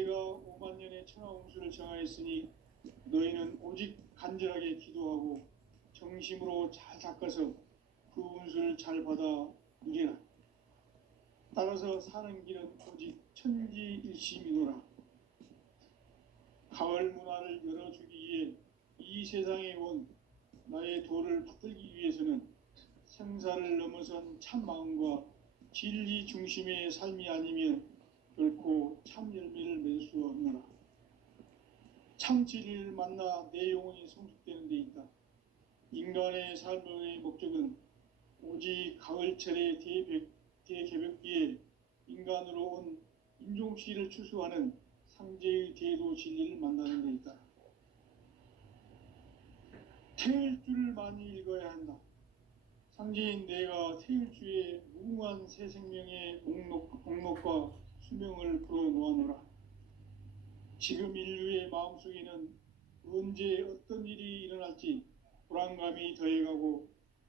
내가 5만 년의 천하 운수를 정하였으니 너희는 오직 간절하게 기도하고 정심으로 잘 닦아서 그 운수를 잘 받아 누리라. 따라서 사는 길은 오직 천지일심이노라. 가을 문화를 열어주기 위해 이 세상에 온 나의 도를 받들기 위해서는 생사를 넘어선 참 마음과 진리 중심의 삶이 아니면 결코 참 열매를 맺을 수 없노라. 참 진리를 만나 내 영혼이 성숙되는 데 있다. 인간의 삶의 목적은 오직 가을철의 대개벽기에 인간으로 온 인종씨를 추수하는 상제의 대도 진리를 만나는 데 있다. 태일주를 많이 읽어야 한다. 상제인 내가 태일주의 무궁한 새 생명의 목록과 수명을 풀어놓아노라. 지금 인류의 마음속에는 언제 어떤 일이 일어날지 불안감이 더해가고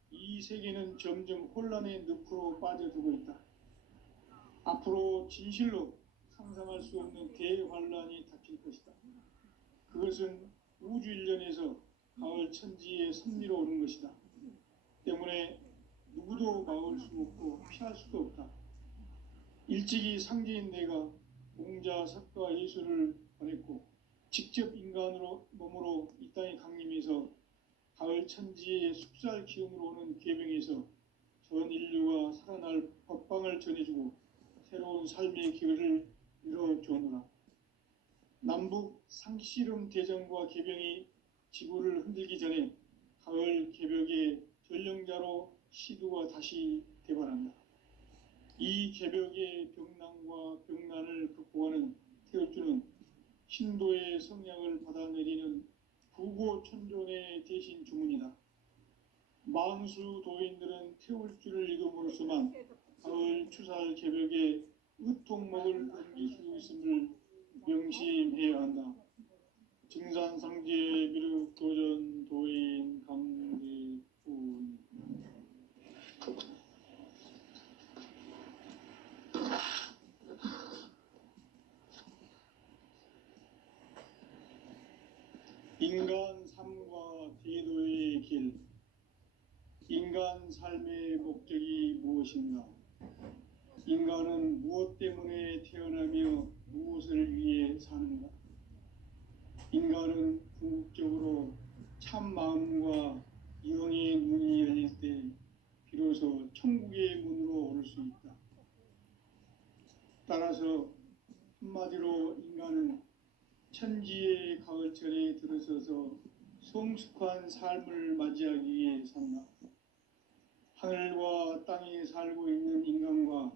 이 세계는 점점 혼란의 늪으로 빠져들고 있다. 앞으로 진실로 상상할 수 없는 대환란이 닥칠 것이다. 그것은 우주 일련에서 가을 천지에 섭리로 오는 것이다. 때문에 누구도 막을 수 없고 피할 수도 없다. 일찍이 상제인 내가 공자, 석가, 예수를 보냈고 직접 인간으로 몸으로 이 땅에 강림해서 가을 천지의 숲살 기운으로 오는 계병에서 전 인류가 살아날 법방을 전해주고 새로운 삶의 기회를 열어주노라. 남북 상씨름 대전과 계병이 지구를 흔들기 전에 가을 개벽의 전령자로 시두가 다시 대발한다. 이 개벽의 병난과 병난을 극복하는 태울주는 신도의 성량을 받아내리는 부고천존의 대신 주문이다. 만수 도인들은 태울주를 읽음으로써만 가을 추살 개벽의 의통목을 넘길 수 있음을 명심해야 한다. 증산상제 미륵 도전 도인 강리군. 인간 삶과 대도의 길. 인간 삶의 목적이 무엇인가? 인간은 무엇 때문에 태어나며 무엇을 위해 사는가? 인간은 궁극적으로 참 마음과 영의 문이 열릴 때 비로소 천국의 문으로 오를 수 있다. 따라서 한마디로 인간은 천지의 가을철에 들어서서 성숙한 삶을 맞이하기 위해 산다. 하늘과 땅에 살고 있는 인간과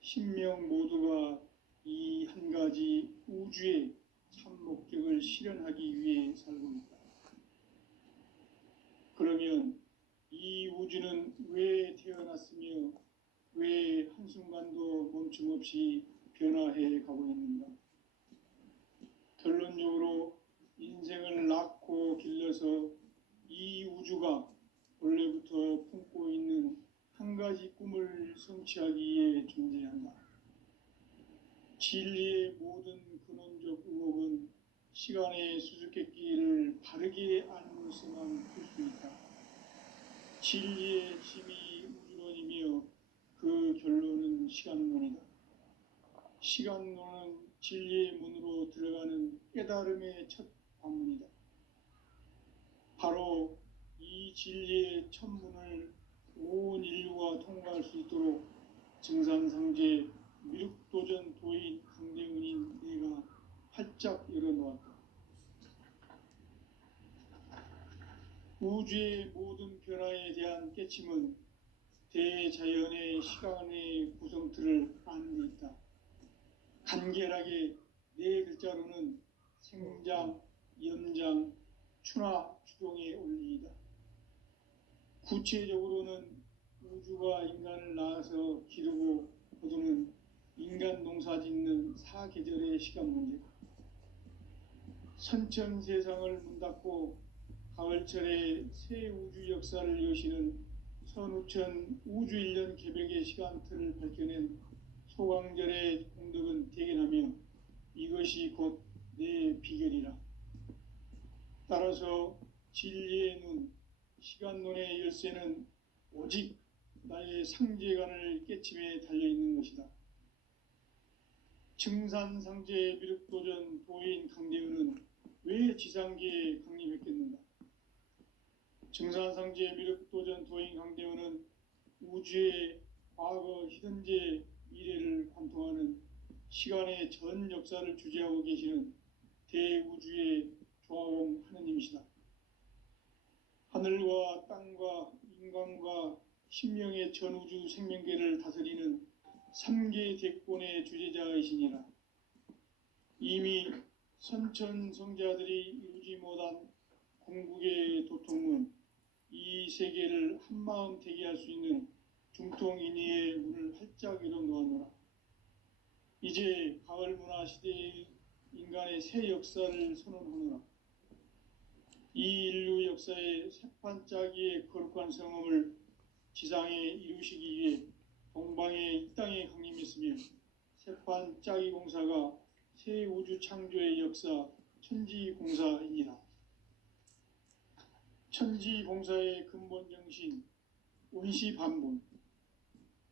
신명 모두가 이 한 가지 우주의 참 목적을 실현하기 위해 살고 있다. 그러면 이 우주는 왜 태어났으며 왜 한순간도 멈춤없이 변화해 가고 있는가? 결론적으로 인생을 낳고 길러서 이 우주가 원래부터 품고 있는 한 가지 꿈을 성취하기 위해 존재한다. 진리의 모든 근원적 의혹은 시간의 수수께끼를 바르게 알므로서만 풀 수 있다. 진리의 힘이 우주론이며 그 결론은 시간론이다. 시간론은 진리의 문으로 들어가는 깨달음의 첫 관문이다. 바로 이 진리의 첫 문을 온 인류가 통과할 수 있도록 증산상제 미륵도전 도인 강대훈인 내가 활짝 열어놓았다. 우주의 모든 변화에 대한 깨침은 대자연의 시간의 구성틀을 아는 데 있다. 간결하게 네 글자로는 생장, 염장, 추나, 추동의 원리이다. 구체적으로는 우주가 인간을 낳아서 기르고 거두는 인간 농사 짓는 사계절의 시간 문제다. 선천 세상을 문 닫고 가을철에 새 우주 역사를 여시는 선우천 우주 1년 개벽의 시간틀을 밝혀낸 소강절의 공덕은 대견하며 이것 그것이 곧 내 비결이라. 따라서 진리의 눈, 시간 눈의 열쇠는 오직 나의 상제관을 깨침에 달려있는 것이다. 증산상제 미륵도전 도인 강대은은 왜 지상계에 강림했겠는가? 증산상제 미륵도전 도인 강대은은 우주의 과거, 현재, 미래를 관통하는 시간의 전 역사를 주재하고 계시는 대우주의 조화공 하느님이시다. 하늘과 땅과 인간과 신명의 전우주 생명계를 다스리는 삼계 대권의 주재자이시니라. 이미 선천성자들이 이루지 못한 궁극의 도통은 이 세계를 한마음 되게 할 수 있는 중통인의의 문을 활짝 열어 놓았노라. 이제 가을 문화 시대의 인간의 새 역사를 선언하노라. 이 인류 역사의 새판짜기의 거룩한 성음을 지상에 이루시기 위해 동방의 이 땅에 강림했으며 새판짜기 공사가 새 우주 창조의 역사 천지공사이니라. 천지공사의 근본 정신 온시반본.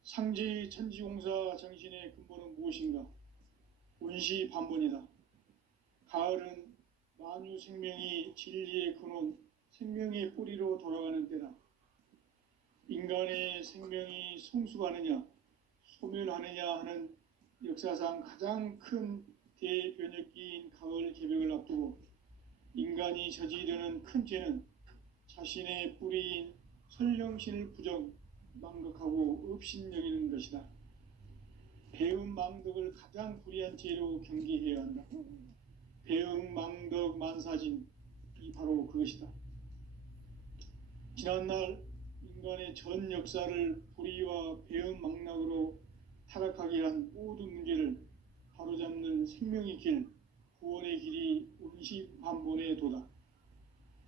상제의 천지공사 정신의 근본은 무엇인가? 온시반본이다. 가을은 만유 생명이 진리의 근원, 생명의 뿌리로 돌아가는 때다. 인간의 생명이 성숙하느냐, 소멸하느냐 하는 역사상 가장 큰 대변혁기인 가을 개벽을 앞두고 인간이 저지르는 큰 죄는 자신의 뿌리인 설령신을 부정, 망각하고 업신여기는 것이다. 배음 망덕을 가장 불의한 죄로 경계해야 한다. 배음 망덕 만사진, 이 바로 그것이다. 지난날 인간의 전 역사를 불의와 배음 망락으로 타락하게 한 모든 문제를 바로잡는 생명의 길, 구원의 길이 온시반본의 도다.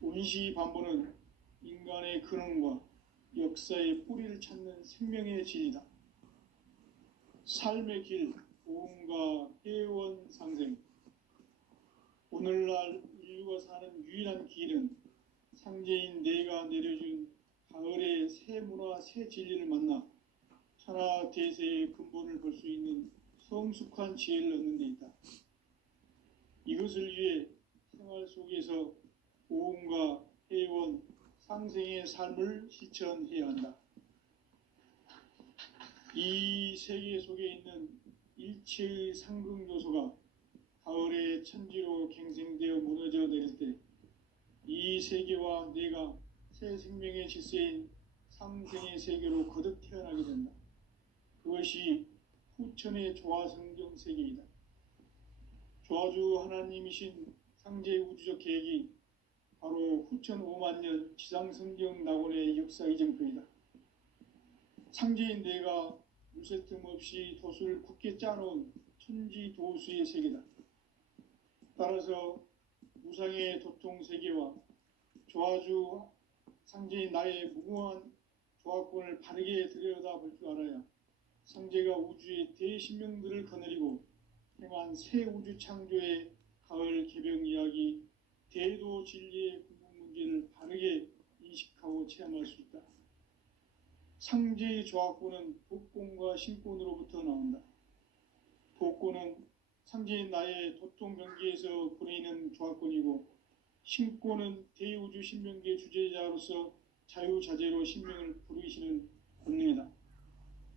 온시반본은 인간의 근원과 역사의 뿌리를 찾는 생명의 진리다. 삶의 길, 보험과 회원 상생. 오늘날 인류가 사는 유일한 길은 상제인 내가 내려준 가을의 새 문화, 새 진리를 만나 천하 대세의 근본을 볼 수 있는 성숙한 지혜를 얻는 데 있다. 이것을 위해 생활 속에서 보험과 회원, 상생의 삶을 실천해야 한다. 이 세계 속에 있는 일체의 상극 요소가 가을의 천지로 갱생되어 무너져 내릴 때 이 세계와 내가 새 생명의 질서인 상생의 세계로 거듭 태어나게 된다. 그것이 후천의 조화성경 세계이다. 조화주 하나님이신 상제 우주적 계획이 바로 후천 5만 년 지상성경 낙원의 역사 이정표이다. 상제인 내가 물새 틈 없이 도수를 굳게 짜놓은 천지 도수의 세계다. 따라서 무상의 도통 세계와 조화주 상제인 나의 무궁한 조화권을 바르게 들여다볼 줄 알아야 상제가 우주의 대신명들을 거느리고 행한 새 우주 창조의 가을 개벽 이야기, 대도 진리의 궁극 문제를 바르게 인식하고 체험할 수 있다. 상제의 조화권은 독권과 신권으로부터 나온다. 독권은 상제인 나의 도통 경계에서 부리는 조화권이고, 신권은 대우주 신명계 주제자로서 자유자재로 신명을 부르시는 권능이다.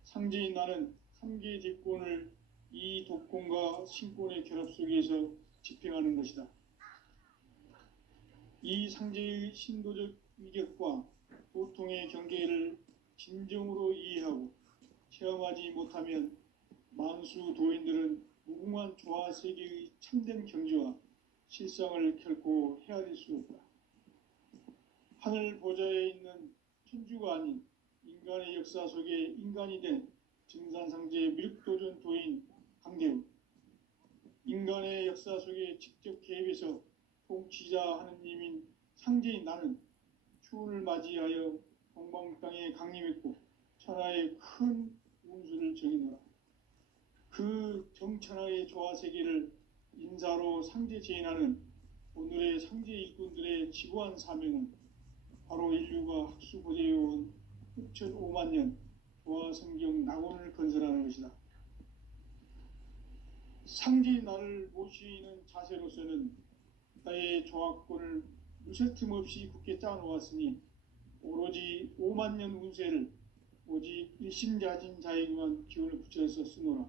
상제인 나는 3개의 대권을 이 독권과 신권의 결합 속에서 집행하는 것이다. 이 상제의 신도적 위격과 도통의 경계를 진정으로 이해하고 체험하지 못하면 만수 도인들은 무궁한 조화 세계의 참된 경지와 실상을 결코 헤아릴 수 없다. 하늘 보좌에 있는 천주가 아닌 인간의 역사 속에 인간이 된 증산상제 미륵도전 도인 강대우, 인간의 역사 속에 직접 개입해서 통치자 하느님인 상제인 나는 추운을 맞이하여 동방 땅에 강림했고 천하의 큰 운수를 정해놓아 그 정천하의 조화 세계를 인사로 상제 제인하는 오늘의 상제 일꾼들의 지고한 사명은 바로 인류가 학수고대해온 6,5만 년 조화성경 낙원을 건설하는 것이다. 상제의 나를 모시는 자세로서는 나의 조합권을 무쇠틈 없이 굳게 짜놓았으니 오로지 5만 년 운세를 오직 일심자진 자에게만 기운을 붙여서 쓰노라.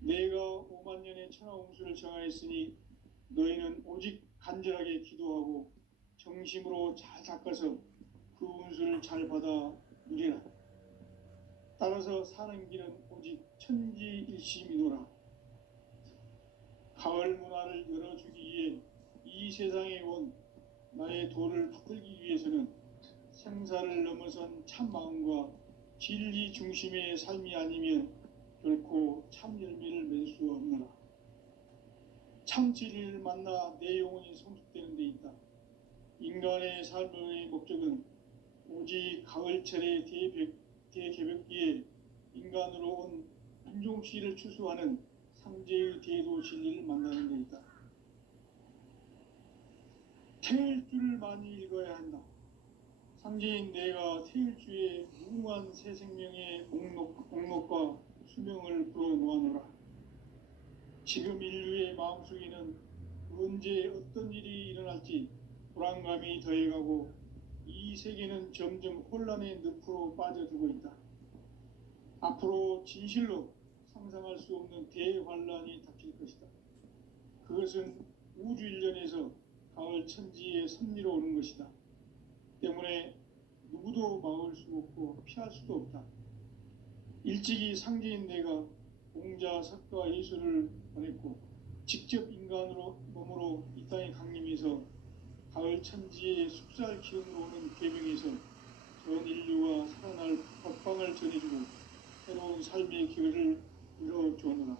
내가 5만 년의 천하 운수를 정하였으니 너희는 오직 간절하게 기도하고 정심으로 잘 닦아서 그 운수를 잘 받아 누리라. 따라서 사는 길은 오직 천지일심이노라. 가을 문화를 열어주기 위해 이 세상에 온 나의 도를 붙들기 위해서는 생사를 넘어선 참 마음과 진리 중심의 삶이 아니면 결코 참 열매를 맺을 수 없노라. 참 진리를 만나 내 영혼이 성숙되는 데 있다. 인간의 삶의 목적은 오직 가을철의 대개벽기에 인간으로 온 인종시를 추수하는 상제의 대도 진리를 만나는 데 있다. 태일주를 많이 읽어야 한다. 상제인 내가 태일주의 무궁한 새 생명의 목록과 수명을 불어놓아노라. 지금 인류의 마음속에는 언제 어떤 일이 일어날지 불안감이 더해가고 이 세계는 점점 혼란의 늪으로 빠져들고 있다. 앞으로 진실로 상상할 수 없는 대환란이 닥칠 것이다. 그것은 우주 일련에서 가을 천지의 섭리로 오는 것이다. 때문에 누구도 막을 수 없고 피할 수도 없다. 일찍이 상제인 내가 공자, 석가, 예수를 보냈고 직접 인간으로 몸으로 이 땅에 강림해서 가을 천지의 숲살 기운으로 오는 계명에서 전 인류가 살아날 법방을 전해주고 새로운 삶의 기회를 열어주었노라.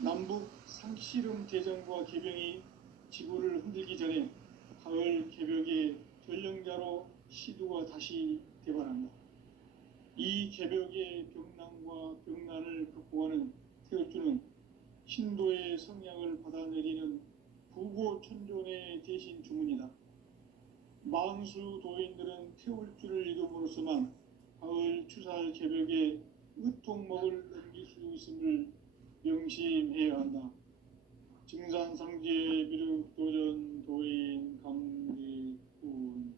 남북 상씨름 대전과 개병이 지구를 흔들기 전에 가을 개벽의 전령자로 시두가 다시 대발한다. 이 개벽의 병난과 병난을 극복하는 태울주는 신도의 성향을 받아내리는 부고천존의 대신 주문이다. 만수 도인들은 태울주를 이름으로서만 가을 추살 개벽의 의통목을 넘길 수 있음을 명심해야 한다. 증산상제 미륵도전 도인 강대군.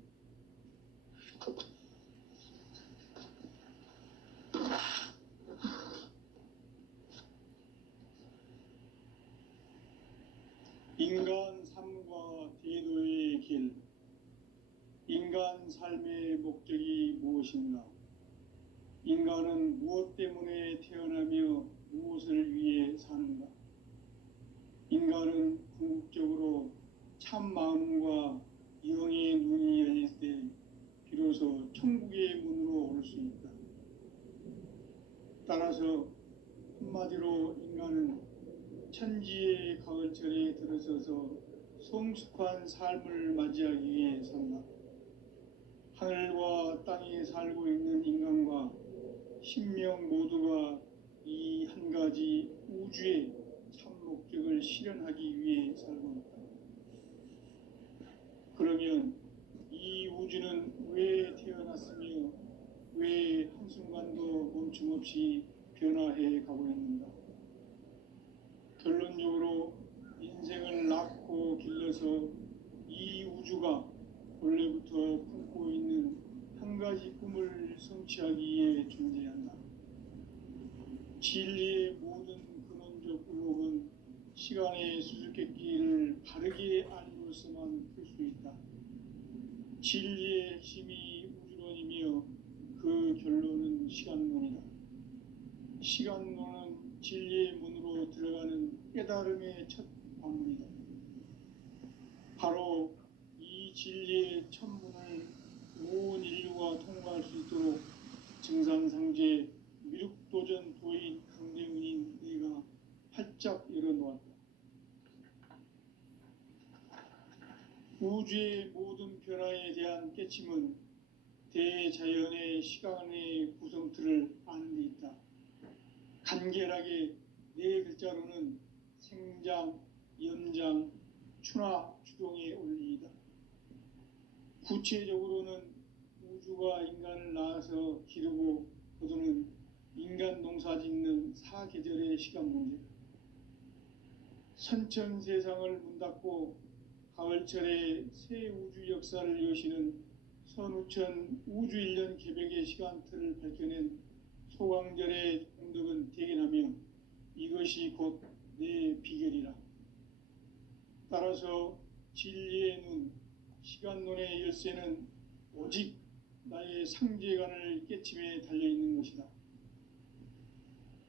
인간 삶과 대도의 길. 인간 삶의 목적이 무엇인가? 인간은 무엇 때문에 태어나며 무엇을 위해 사는가? 인간은 궁극적으로 참 마음과 영의 눈이 열릴 때 비로소 천국의 문으로 올 수 있다. 따라서 한마디로 인간은 천지의 가을철에 들어서서 성숙한 삶을 맞이하기 위해 산다. 하늘과 땅에 살고 있는 인간과 신명 모두가 이 한 가지 우주의 참 목적을 실현하기 위해 살고 있다. 그러면 이 우주는 왜 태어났으며 왜 한순간도 멈춤없이 변화해 가고 있는가? 결론적으로 인생을 낳고 길러서 이 우주가 원래부터 품고 있는 한 가지 꿈을 성취하기 위해 존재한다. 진리의 모든 근원적 의혹은 시간의 수수께끼를 바르게 알고서만 풀 수 있다. 진리의 핵심이 우주론이며 그 결론은 시간론이다. 시간론은 진리의 문으로 들어가는 깨달음의 첫 방문이다. 바로 이 진리의 첫 문을 온 인류가 통과할 수 있도록 증산상제 미륵도전 도인 강대훈인 내가 활짝 열어놓았다. 우주의 모든 변화에 대한 깨침은 대자연의 시간의 구성틀을 아는 데 있다. 간결하게 네 글자로는 생자 태양, 염장, 추나 주동에 올리이다. 구체적으로는 우주가 인간을 낳아서 기르고 거두는 인간 농사 짓는 사계절의 시간 문제, 선천 세상을 문 닫고 가을철에 새 우주 역사를 여시는 선우천 우주일년 개벽의 시간틀을 밝혀낸 소강절의 공덕은 대견하며 이것이 곧 내 비결이라. 따라서 진리의 눈, 시간론의 열쇠는 오직 나의 상제관을 깨침에 달려있는 것이다.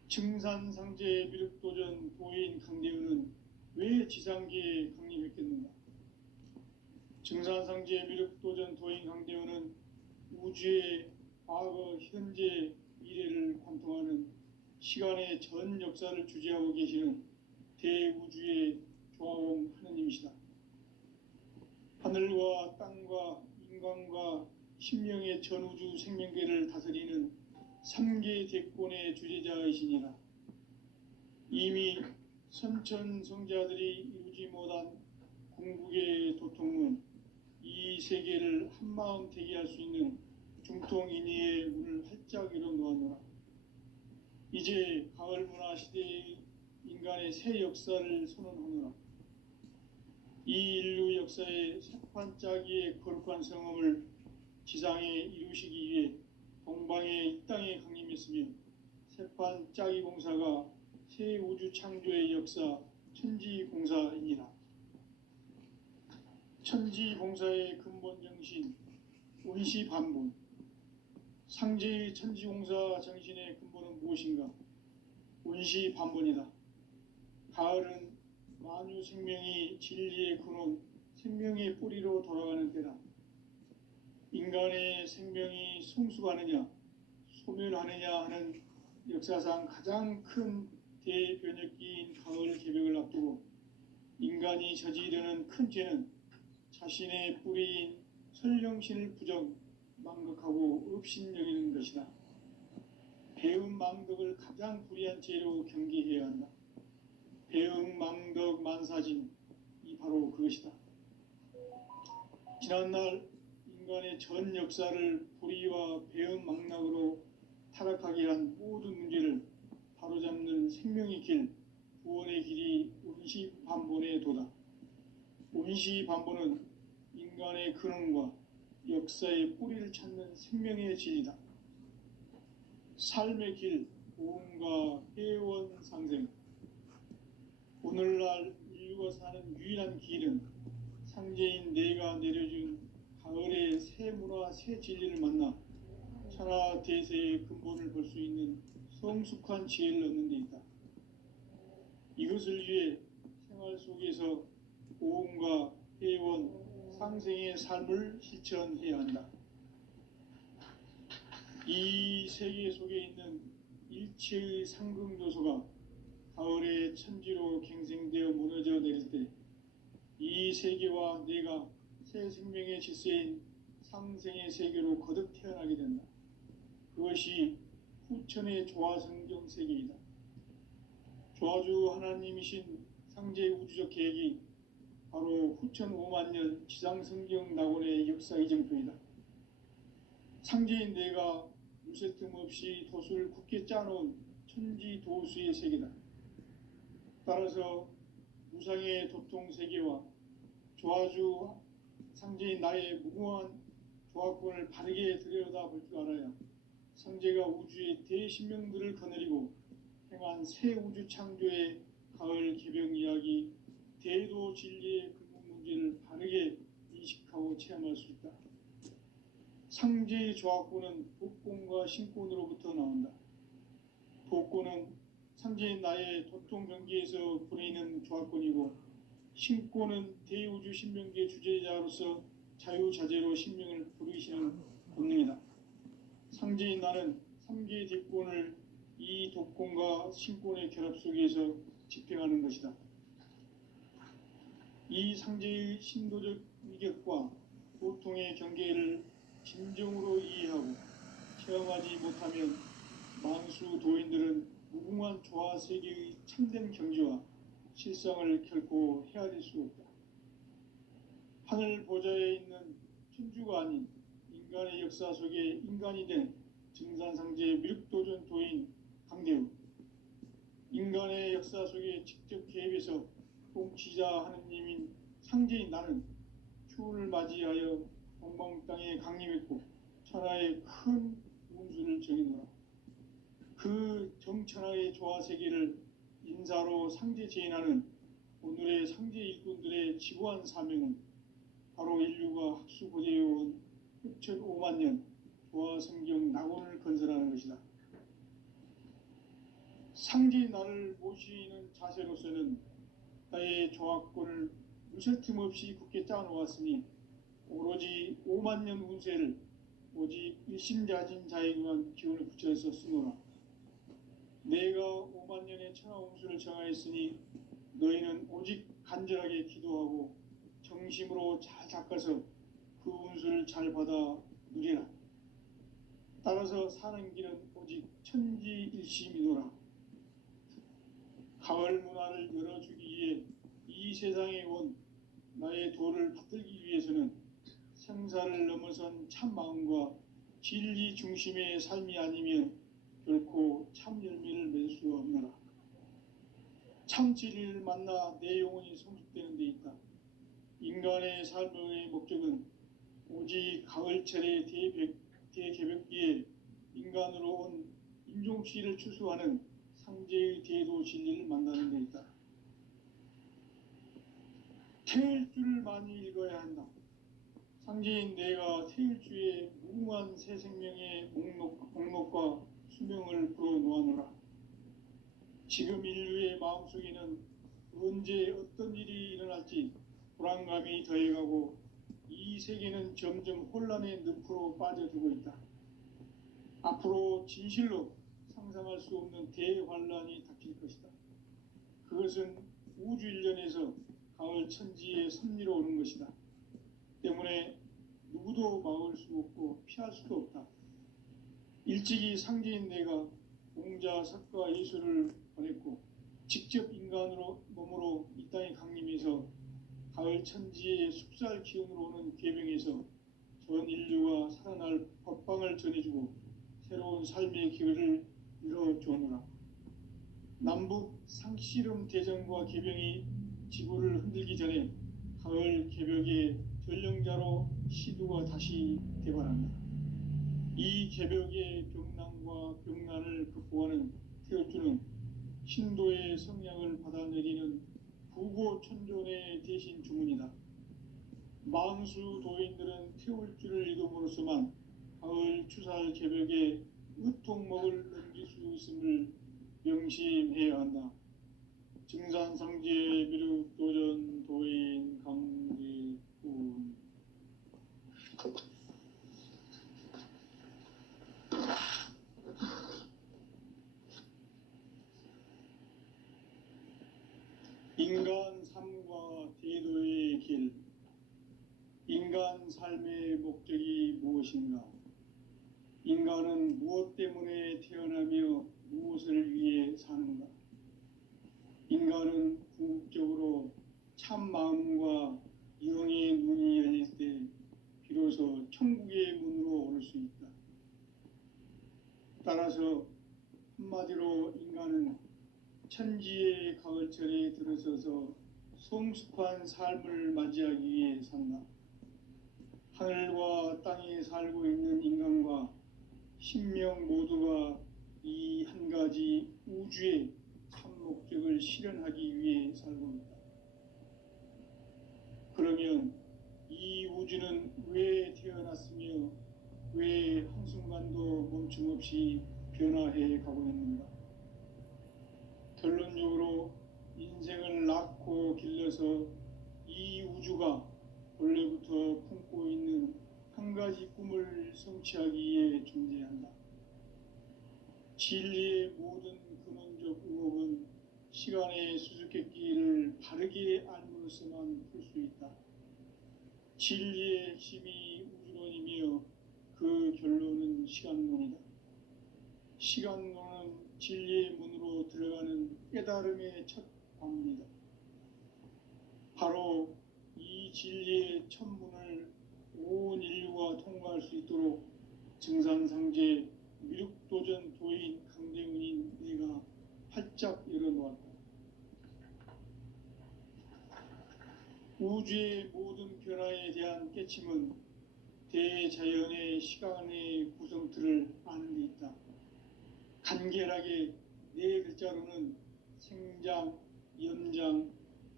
증산상제 미륵도전 도인 강대우는 왜 지상계에 강림했겠는가? 증산상제 미륵도전 도인 강대우는 우주의 과거, 현재, 미래를 관통하는 시간의 전 역사를 주재하고 계시는 대우주의 조화원 하느님이시다. 하늘과 땅과 인간과 신명의 전우주 생명계를 다스리는 삼계 대권의 주재자이시니라. 이미 선천성자들이 이루지 못한 궁극의 도통문, 이 세계를 한마음 대기할 수 있는 중통인의의 문을 활짝 열어놓았노라. 이제 가을 문화 시대의 인간의 새 역사를 선언하노라. 이 인류 역사의 새판짜기의 거룩한 성험을 지상에 이루시기 위해 동방의 이 땅에 강림했으며 새판짜기 공사가 새 우주 창조의 역사 천지봉사이니라. 천지봉사의 근본 정신 운시반본, 상제의 천지공사 정신의 근본은 무엇인가? 운시반본이다. 가을은 만유 생명이 진리의 근원, 생명의 뿌리로 돌아가는 때다. 인간의 생명이 성숙하느냐, 소멸하느냐 하는 역사상 가장 큰 대변혁기인 가을 개벽을 앞두고 인간이 저지르는 큰 죄는 자신의 뿌리인 설령신을 부정, 망극하고 업신여기는 것이다. 배음 망덕을 가장 불의한 죄로 경계해야 한다. 배음 망덕 만사진, 이 바로 그것이다. 지난날 인간의 전 역사를 불의와 배음 망락으로 타락하게 한 모든 문제를 바로잡는 생명의 길, 구원의 길이 운시반본의 도다. 운시반본은 인간의 근원과 역사의 뿌리를 찾는 생명의 진리다. 삶의 길, 고음과 회원 상생. 오늘날 인류가 사는 유일한 길은 상제인 내가 내려준 가을의 새 문화, 새 진리를 만나 천하 대세의 근본을 볼 수 있는 성숙한 지혜를 얻는 데 있다. 이것을 위해 생활 속에서 고음과 회원, 상생의 삶을 실천해야 한다. 이 세계 속에 있는 일체의 상극 요소가 가을의 천지로 갱생되어 무너져 내릴 때 이 세계와 내가 새 생명의 질서인 상생의 세계로 거듭 태어나게 된다. 그것이 후천의 조화성경 세계이다. 조화주 하나님이신 상제 우주적 계획이 바로 후천 5만년 지상성경 낙원의 역사 이정표이다. 상제인 내가 유세 틈 없이 도수를 굳게 짜놓은 천지도수의 세계다. 따라서 무상의 도통세계와 조화주 상제인 나의 무궁한 조화권을 바르게 들여다볼 줄 알아야 상제가 우주의 대신명들을 거느리고 행한 새 우주 창조의 가을 개벽 이야기, 대도 진리의 근본 문제를 바르게 인식하고 체험할 수 있다. 상제의 조화권은 복권과 신권으로부터 나온다. 복권은 상제인 나의 도통 경계에서 보내는 조화권이고, 신권은 대우주 신명계 주제자로서 자유자재로 신명을 부르시는 본능이다. 상제인 나는 3개의 뒷권을 이 독권과 신권의 결합 속에서 집행하는 것이다. 이 상제의 신도적 위격과 보통의 경계를 진정으로 이해하고 체험하지 못하면 만수 도인들은 무궁한 조화 세계의 참된 경지와 실상을 결코 헤아릴 수 없다. 하늘 보좌에 있는 천주가 아닌 인간의 역사 속에 인간이 된 증산상제 미륵도전 도인 강대우, 인간의 역사 속에 직접 개입해서 통치자 하느님인 상제인 나는 추운을 맞이하여 동방 땅에 강림했고 천하의 큰 운수를 정해놓아 그 정천하의 조화세계를 인사로 상제 제인하는 오늘의 상제 일꾼들의 지구한 사명은 바로 인류가 학수고대해온 6,5만 년 조화성경 낙원을 건설하는 것이다. 상제인 나를 모시는 자세로서는 나의 조합권을 무설틈 없이 굳게 짜놓았으니 오로지 5만 년 운세를 오직 일심자진 자에게만 기운을 붙여서 쓰노라. 내가 5만 년의 천하 운수를 정하였으니 너희는 오직 간절하게 기도하고 정심으로 잘 닦아서 그 운수를 잘 받아 누리라. 따라서 사는 길은 오직 천지일심이노라. 가을 문화를 열어주기 위해 이 세상에 온 나의 도를 받들기 위해서는 생사를 넘어선 참 마음과 진리 중심의 삶이 아니면 결코 참 열매를 맺을 수 없노라. 참 진리를 만나 내 영혼이 성숙되는 데 있다. 인간의 삶의 목적은 오직 가을철의 대개벽기에 인간으로 온 인종치를 추수하는 상제의 대도 진리를 만나는 데 있다. 태일주를 많이 읽어야 한다. 상제인 내가 태일주의 무궁한 새 생명의 목록과 수명을 불어놓아노라. 지금 인류의 마음속에는 언제 어떤 일이 일어날지 불안감이 더해가고 이 세계는 점점 혼란의 늪으로 빠져들고 있다. 앞으로 진실로 상상할 수 없는 대환란이 닥칠 것이다. 그것은 우주 일련에서 가을 천지의 섭리로 오는 것이다. 때문에 누구도 막을 수 없고 피할 수도 없다. 일찍이 상제인 내가 공자, 석가, 예수를 보냈고 직접 인간으로 몸으로 이 땅에 강림해서 가을 천지의 숙살 기운으로 오는 계병에서 전 인류가 살아날 법방을 전해주고 새로운 삶의 기회를 이뤄주노라. 남북 상씨름 대전과 계병이 지구를 흔들기 전에 가을 개벽의 전령자로 시두가 다시 대발한다. 이 개벽의 병난과 병난을 극복하는 태울주는 신도의 성량을 받아내리는 부고천존의 대신 주문이다. 만수 도인들은 태울주를 읽음으로써만 가을 추살 개벽의 으통목을 넘길 수 있음을 명심해야 한다. 증산상제 미륵도전 도인 강지훈. 인간 삶과 대도의 길. 인간 삶의 목적이 무엇인가? 인간은 무엇 때문에 태어나며 무엇을 위해 사는가? 인간은 궁극적으로 참 마음과 영의 눈이 열릴 때 비로소 천국의 문으로 오를 수 있다. 따라서 한마디로 인간은 천지의 가을철에 들어서서 성숙한 삶을 맞이하기 위해 산다. 하늘과 땅에 살고 있는 인간과 신명 모두가 이 한 가지 우주의 참 목적을 실현하기 위해 살고 있다. 그러면 이 우주는 왜 태어났으며 왜 한순간도 멈춤없이 변화해 가고 있는가? 결론적으로 인생을 낳고 길러서 이 우주가 본래부터 품고 있는 한 가지 꿈을 성취하기 위해 존재한다. 진리의 모든 근원적 의혹은 시간의 수수께끼를 바르게 알므로서만 풀 수 있다. 진리의 핵심이 우주론이며 그 결론은 시간론이다. 시간론은 진리의 문으로 들어가는 깨달음의 첫 방문이다. 진리의 천문을 온 인류가 통과할 수 있도록 증산상제 미륵도전 도인 강대훈인 내가 활짝 열어놓았다. 우주의 모든 변화에 대한 깨침은 대자연의 시간의 구성틀을 아는 데 있다. 간결하게 네 글자로는 생장, 연장,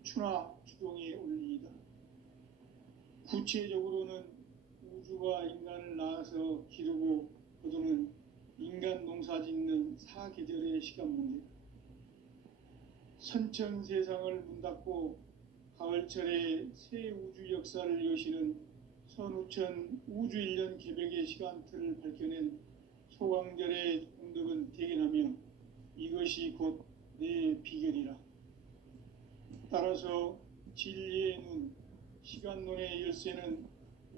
추나 추동의 원리이다. 구체적으로는 우주가 인간을 낳아서 기르고 거두는 인간 농사 짓는 사계절의 시간 문제다. 선천 세상을 문 닫고 가을철에 새 우주 역사를 여시는 선우천 우주 1년 개벽의 시간틀을 밝혀낸 소강절의 공덕은 대견하며 이것이 곧 내 비결이라. 따라서 진리의 눈, 시간론의 열쇠는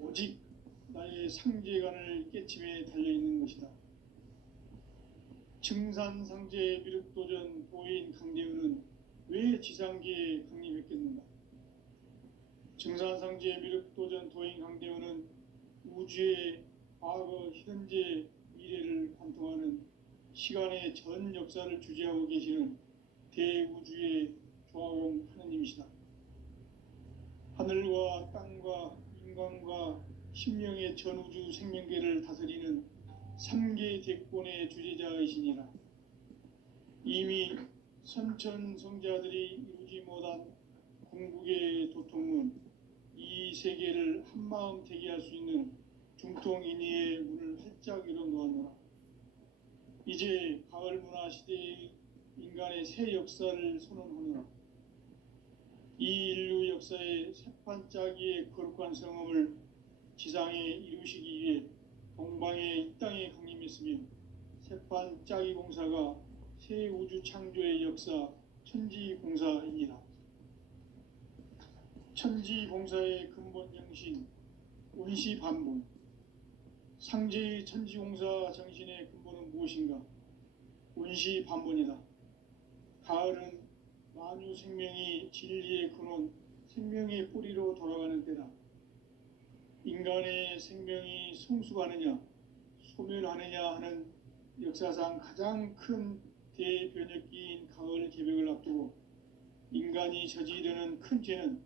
오직 나의 상제관을 깨침에 달려있는 것이다. 증산상제 미륵도전 도인 강대훈은 왜 지상계에 강림했겠는가? 증산상제 미륵도전 도인 강대훈은 우주의 과거, 현재, 미래를 관통하는 시간의 전 역사를 주재하고 계시는 대우주의 조화공 하느님이시다. 하늘과 땅과 인간과 신명의 전우주 생명계를 다스리는 3계 대권의 주재자이시니라. 이미 선천성자들이 이루지 못한 궁극의 도통은 이 세계를 한마음 되게 할 수 있는 중통인의의 문을 활짝 열어놓았노라. 이제 가을 문화 시대의 인간의 새 역사를 선언하노라. 이 인류 역사의 새판짜기의 거룩한 성험을 지상에 이루시기 위해 동방의 이 땅에 강림했으며 새판짜기 공사가 새 우주 창조의 역사 천지공사이니라. 천지공사의 근본 정신 운시반본. 상제의 천지공사 정신의 근본은 무엇인가? 운시반본이다. 가을은 만유 생명이 진리의 근원, 생명의 뿌리로 돌아가는 때다. 인간의 생명이 성숙하느냐, 소멸하느냐 하는 역사상 가장 큰 대변혁기인 가을 개벽을 앞두고 인간이 저지르는 큰 죄는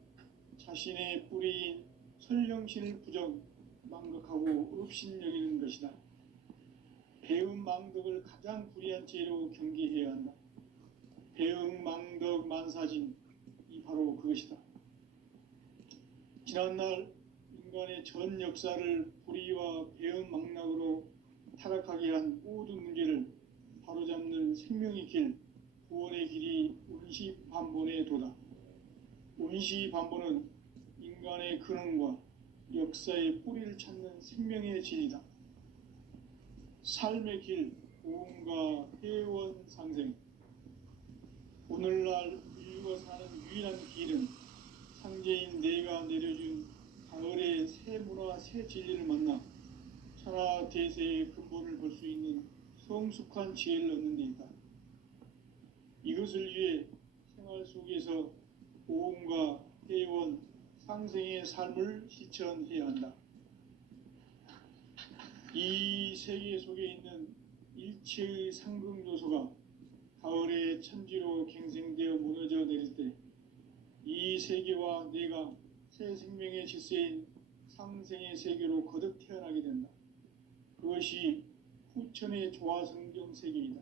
자신의 뿌리인 설령신을 부정, 망각하고 업신여기는 것이다. 배음 망덕을 가장 불의한 죄로 경계해야 한다. 배음 망덕 만사진, 이 바로 그것이다. 지난날 인간의 전 역사를 불의와 배음 망락으로 타락하게 한 모든 문제를 바로잡는 생명의 길, 구원의 길이 운시반본의 도다. 운시반본은 인간의 근원과 역사의 뿌리를 찾는 생명의 진리다. 삶의 길, 고음과 회원 상생. 오늘날 인류가 사는 유일한 길은 상제인 내가 내려준 가을의 새 문화, 새 진리를 만나 천하 대세의 근본을 볼 수 있는 성숙한 지혜를 얻는 데 있다. 이것을 위해 생활 속에서 고음과 회원, 상생의 삶을 실천해야 한다. 이 세계 속에 있는 일체의 상극 요소가 가을의 천지로 갱생되어 무너져 내릴 때 이 세계와 내가 새 생명의 질서인 상생의 세계로 거듭 태어나게 된다. 그것이 후천의 조화성경 세계이다.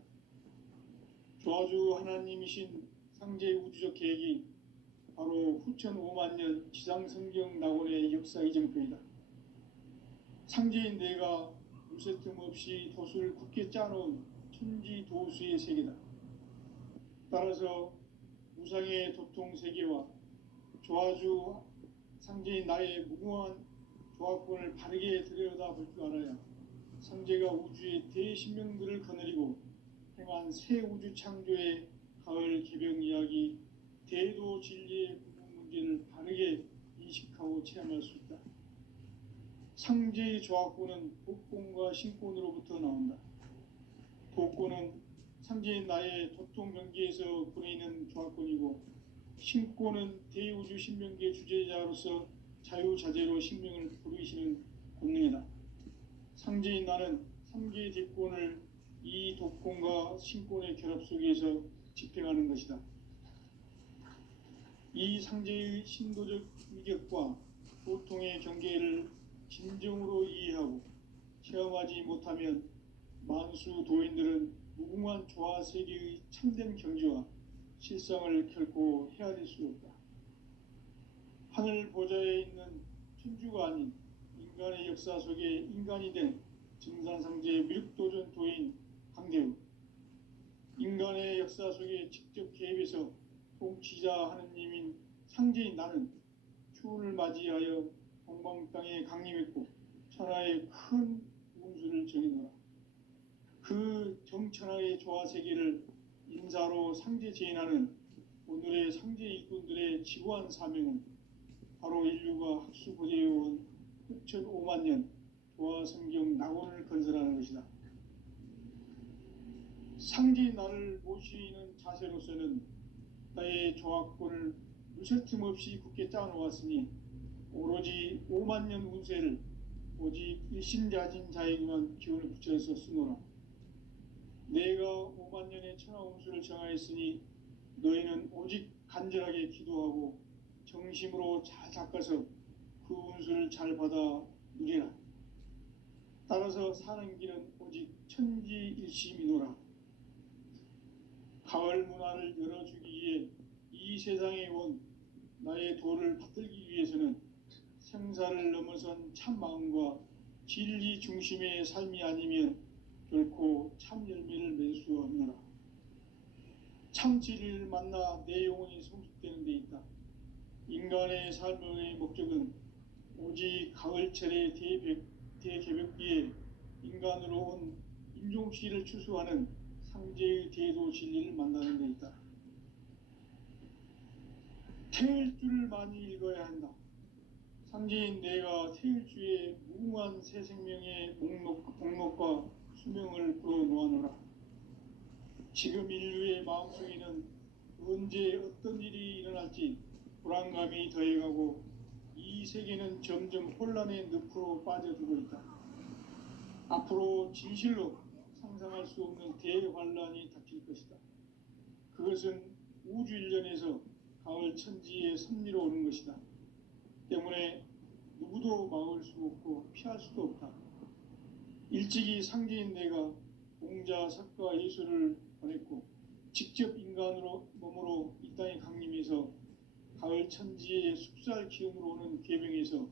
조화주 하나님이신 상제의 우주적 계획이 바로 후천 5만 년 지상성경 낙원의 역사 이정표이다. 상제인 내가 무쇠틈 없이 도수를 굳게 짜놓은 천지도수의 세계다. 따라서 무상의 도통 세계와 조화주 상제인 나의 무궁한 조화권을 바르게 들여다볼 줄 알아야 상제가 우주의 대신명들을 거느리고 행한 새 우주 창조의 가을 개벽 이야기, 대도 진리의 구분 문제를 바르게 인식하고 체험할 수 있다. 상제의 조화권은 복권과 신권으로부터 나온다. 복권은 상제인 나의 도통 경계에서 보내는 조화권이고, 신권은 대우주 신명계 주제자로서 자유자재로 sinh命을 부르시는 권능이다. 상제인 나는 3개 뒷권을 이 독권과 신권의 결합 속에서 집행하는 것이다. 이 상제의 신도적 위격과 보통의 경계를 진정으로 이해하고 체험하지 못하면 만수 도인들은 무궁한 조화 세계의 참된 경지와 실상을 결코 헤아릴 수 없다. 하늘 보좌에 있는 천주가 아닌 인간의 역사 속에 인간이 된 증산상제 미륵도전 도인 강대우, 인간의 역사 속에 직접 개입해서 통치자 하느님인 상제인 나는 추운을 맞이하여 동방 땅에 강림했고 천하의 큰 운수를 정해놓아 그 정천하의 조화 세계를 인사로 상제 제인하는 오늘의 상제 일꾼들의 지고한 사명은 바로 인류가 학수 고대해온 흑천 5만 년 조화 성경 낙원을 건설하는 것이다. 상제인 나를 모시는 자세로서는 나의 조화권을 무쇠 틈 없이 굳게 짜놓았으니 오로지 5만 년 운세를 오직 일심자진 자에게만 기운을 붙여서 쓰노라. 내가 5만 년의 천하 운수를 정하였으니 너희는 오직 간절하게 기도하고 정심으로 잘 닦아서 그 운수를 잘 받아 누리라. 따라서 사는 길은 오직 천지일심이노라. 가을 문화를 열어주기 위해 이 세상에 온 나의 도를 받들기 위해서는 생사를 넘어선 참 마음과 진리 중심의 삶이 아니면 결코 참 열매를 맺을 수 없노라. 참 진리를 만나 내 영혼이 성숙되는 데 있다. 인간의 삶의 목적은 오직 가을철의 대개벽기에 인간으로 온 인종시를 추수하는 상제의 대도 진리를 만나는 데 있다. 태일주를 많이 읽어야 한다. 상제인 내가 태일주의 무궁한 새 생명의 목록과 수명을 풀어놓아노라. 지금 인류의 마음속에는 언제 어떤 일이 일어날지 불안감이 더해가고 이 세계는 점점 혼란의 늪으로 빠져들고 있다. 앞으로 진실로 상상할 수 없는 대환란이 닥칠 것이다. 그것은 우주 일련에서 가을 천지의 섭리로 오는 것이다. 때문에 누구도 막을 수 없고 피할 수도 없다. 일찍이 상제인 내가 공자, 석가, 예수를 보냈고 직접 인간으로 몸으로 이 땅에 강림해서 가을 천지의 숲살 기운으로 오는 계명에서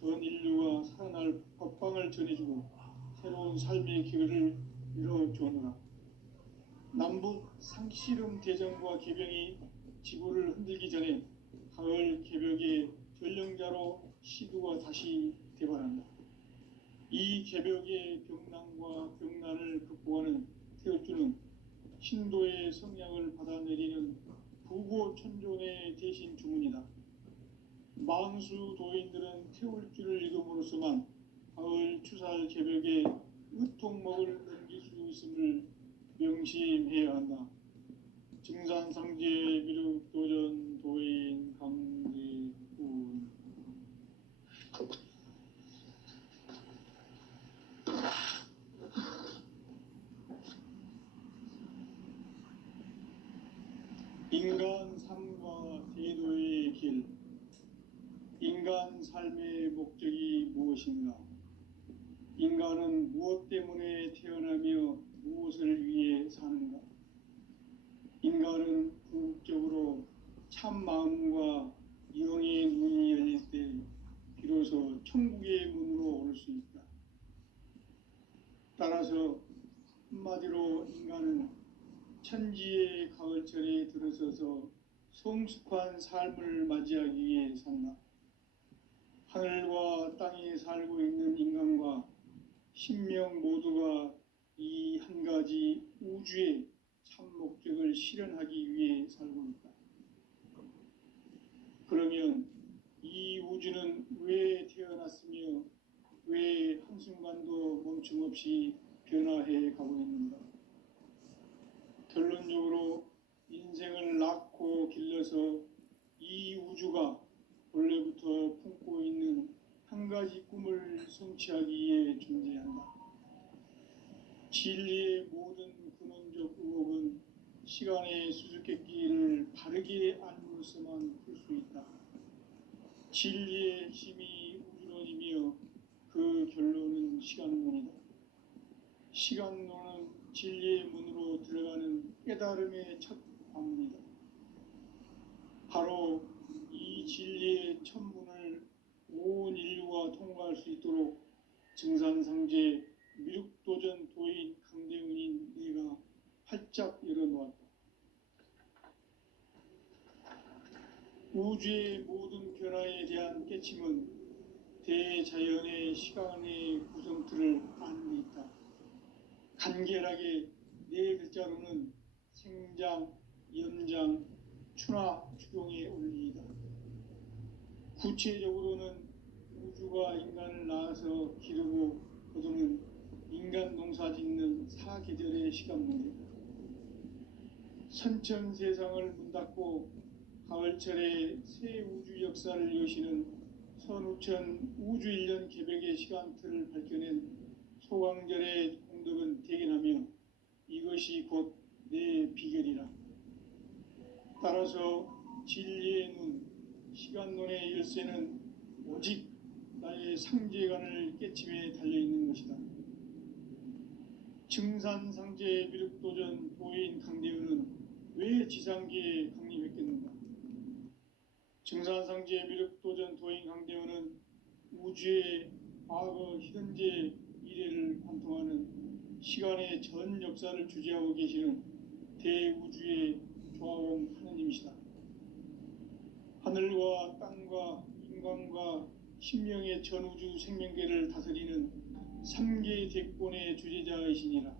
전 인류가 살아날 법방을 전해주고 새로운 삶의 기회를 이뤄주노라. 남북 상씨름 대전과 개병이 지구를 흔들기 전에 가을 개벽의 전령자로 시두가 다시 대발한다. 이 개벽의 병난과 병난을 극복하는 태울주는 신도의 성량을 받아내리는 부고천존의 대신 주문이다. 만수 도인들은 태울주를 읽음으로써만 가을 추살 개벽에 의통목을 넘길 수 있음을 명심해야 한다. 증산상제 미륵도전 도인 강제군. 인간 삶과 대도의 길. 인간 삶의 목적이 무엇인가? 인간은 무엇 때문에 태어나며 무엇을 위해 사는가? 인간은 궁극적으로 참 마음과 영의 눈이 열릴 때 비로소 천국의 문으로 올 수 있다. 따라서 한마디로 인간은 천지의 가을철에 들어서서 성숙한 삶을 맞이하기 위해 산다. 하늘과 땅에 살고 있는 인간과 신명 모두가 이 한 가지 우주의 참 목적을 실현하기 위해 살고 있다. 그러면 이 우주는 왜 태어났으며 왜 한순간도 멈춤없이 변화해 가고 있는가? 결론적으로 인생을 낳고 길러서 이 우주가 원래부터 품고 있는 한 가지 꿈을 성취하기 위해 존재한다. 진리의 모든 근원적 의혹은 시간의 수수께끼를 바르게 알므로서만 풀 수 있다. 진리의 핵심이 우주론이며 그 결론은 시간론이다. 시간론은 진리의 문으로 들어가는 깨달음의 첫 관문이다. 바로 이 진리의 첫 문을 온 인류가 통과할 수 있도록 증산상제 미륵도전 도인 강대은인 내가 활짝 열어놓았다. 우주의 모든 변화에 대한 깨침은 대자연의 시간의 구성틀을 아는 데 있다. 간결하게 네 글자로는 생장, 연장, 추나 추동의 원리이다. 구체적으로는 우주가 인간을 낳아서 기르고 거두는 인간 농사 짓는 사계절의 시간문이다. 선천 세상을 문 닫고 가을철에 새 우주 역사를 여시는 선우천 우주 1년 개백의 시간틀을 밝혀낸 소강절의 공덕은 대견하며 이것이 곧 내 비결이라. 따라서 진리의 눈, 시간론의 열쇠는 오직 나의 상제관을 깨침에 달려있는 것이다. 증산상제 미륵도전 도인 강대은은 왜 지상계에 강림했겠는가? 증산상제 미륵도전 도인 강대은은 우주의 과거, 현재, 미래를 관통하는 시간의 전 역사를 주재하고 계시는 대우주의 조화원 하느님이시다. 하늘과 땅과 인간과 신명의 전우주 생명계를 다스리는 3개 대권의 주재자이시니라.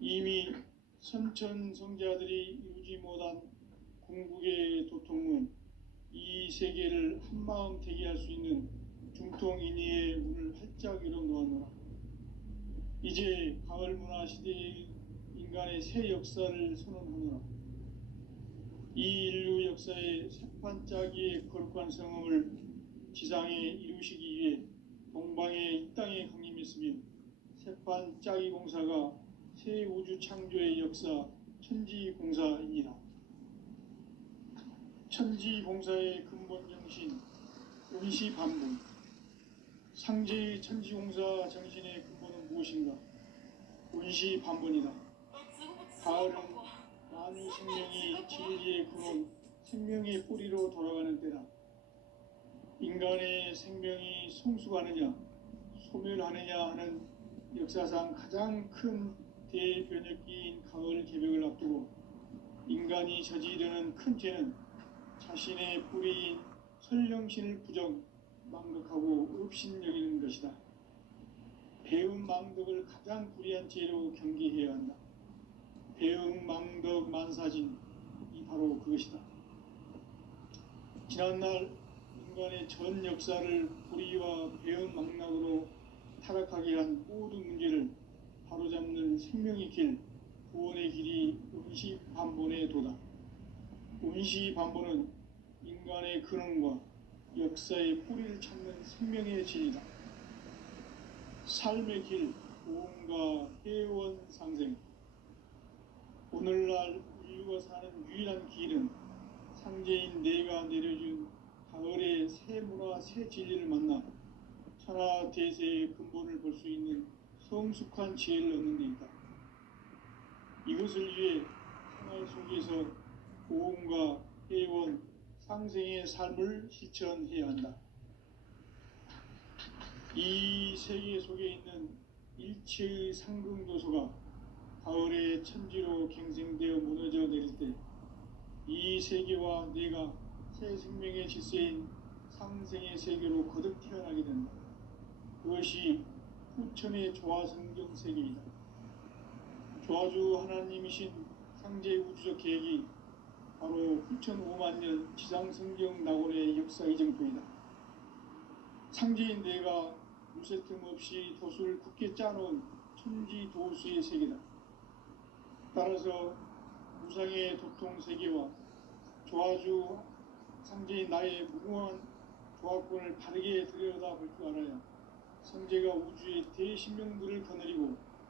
이미 선천성자들이 이루지 못한 궁극의 도통은 이 세계를 한마음 되게 할 수 있는 중통인의의 문을 활짝 열어놓았노라. 이제 가을문화 시대의 인간의 새 역사를 선언하노라. 이 인류 역사의 새판짜기의 거룩한 성음을 지상에 이루시기 위해 동방의 이 땅에 강림했으며 새판짜기 공사가 새 우주 창조의 역사 천지공사이니라. 천지공사의 근본 정신 원시반분. 상제의 천지공사 정신의 근본은 무엇인가? 원시반분이다. 가을은 만유 생명이 진리의 근원, 생명의 뿌리로 돌아가는 때다. 인간의 생명이 성숙하느냐, 소멸하느냐 하는 역사상 가장 큰 대변혁기인 가을 개벽을 앞두고 인간이 저지르는 큰 죄는 자신의 뿌리인 설령신을 부정, 망덕하고 업신여기는 것이다. 배움 망덕을 가장 불의한 죄로 경계해야 한다. 배움 망덕 만사진이 바로 그것이다. 지난날 인간의 전 역사를 불의와 배움 망락으로 타락하게 한 모든 문제를 바로잡는 생명의 길, 구원의 길이 원시반본의 도다. 원시반본은 인간의 근원과 역사의 뿌리를 찾는 생명의 진이다. 삶의 길, 고음과 회원 상생. 오늘날 인류가 사는 유일한 길은 상제인 내가 내려준 가을의 새 문화, 새 진리를 만나 천하 대세의 근본을 볼 수 있는 성숙한 지혜를 얻는 데 있다. 이것을 위해 생활 속에서 고음과 회원, 상생의 삶을 실천해야 한다. 이 세계 속에 있는 일체의 상승도소가 가을의 천지로 갱생되어 무너져 내릴 때 이 세계와 내가 새 생명의 질서인 상생의 세계로 거듭 태어나게 된다. 그것이 후천의 조화성경 세계이다. 조화주 하나님이신 상제 우주적 계획이 바로 후천 5만 년 지상성경 낙원의 역사 이정표이다. 상제인 내가 무쇠틈 없이 도수를 굳게 짜놓은 천지 도수의 세계다. 따라서 무상의 도통 세계와 조화주 상제인 나의 무궁한 조합권을 바르게 들여다볼 줄 알아야 성제가 우주의 대신명들을 거느리고